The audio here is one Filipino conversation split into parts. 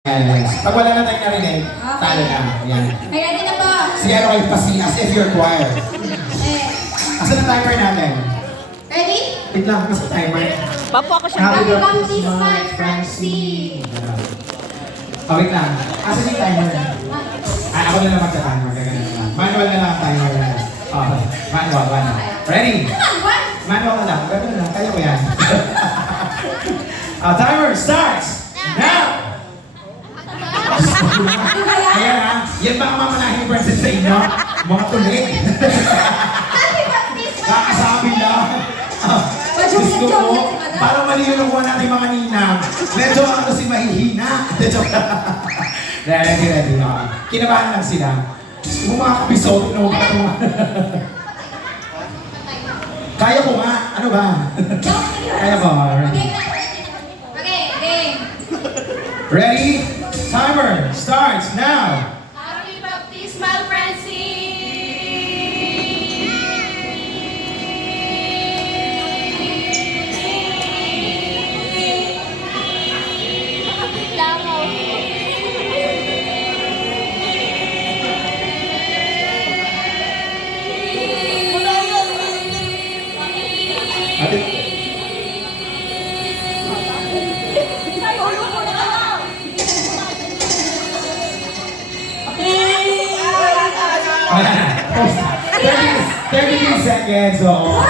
Yes. Pag wala na tayong narinig, talo na. Yan. Ay, ready na po. Si ano kayo pasi, as if you're choir. Asan ang timer natin? Ready? Wait lang, kasi timer. Papo ako siya. Happy birthday, Smile Francine. Oh, wait lang. Asan yung timer? Ay, ako na lang magka-timer. Ganun na lang. Manual na lang timer. Oh, manual. Ready? Manual na lang. Ganun na lang. Kaya ko yan. Timer starts now! Ayan ha. Yan ba ang mamanahing present sa inyo? Mga tulig. Kakasabi lang. Gusto ko, parang malilulukuhan natin mga ninang. Medyo ano si mahihina. Ready. Kinabahan lang sila. Kung mga kapisot, no? Kaya ko nga. Ano ba? Kaya ba? Okay, game. Ready? Timer starts now. Happy birthday, Smile Francine! 30 seconds, oo.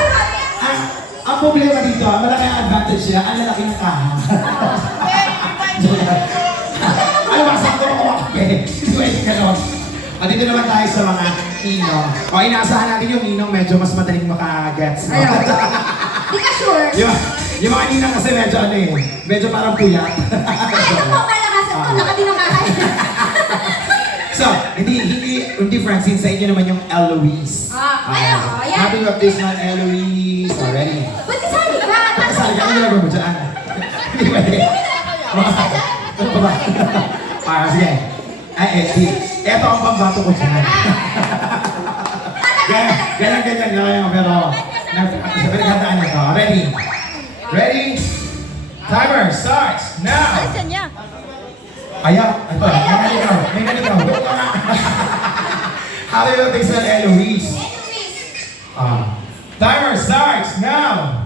Ang problema dito, malaki ang advantage niya, ang lalaki ng kaha. Ano ba, sakto ako makape? Pwede ka nun. Dito naman tayo sa mga ninong. O, inaasahan natin yung ninong medyo mas madaling maka-gets. No? Di ka sure? Yung mga ninang kasi medyo ano eh, medyo parang puyat. Ay, ito po malakas ito. Nakadinakahan. So, hindi Francine, sa inyo naman yung Eloise. Ayan. Happy birthday naman, Eloise. So, ready? Ba't kasali ka? Kasali ka, ano gagawin mo dyan? Hindi pwede. Ano ba? Sige. Eto ang pambato ko dyan. Ganyan lang pero pinaghandaan niyo to. Ready? Ready? Timer starts now! Alisan niya. Ayan, ito. May ganito. Happy birthday sa Eloise. Timer starts now!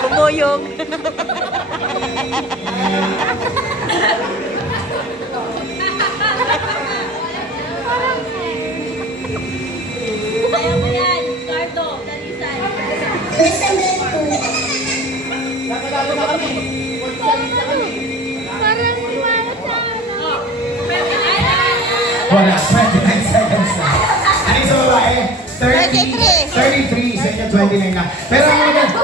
Bumuyog. Ayaw mo yan. Cardo, dalisan. Parang wala sa Wala, 29 seconds na. Ano yung sa babae? 33. 33, sa inyo 29 na. Pero ang maganda,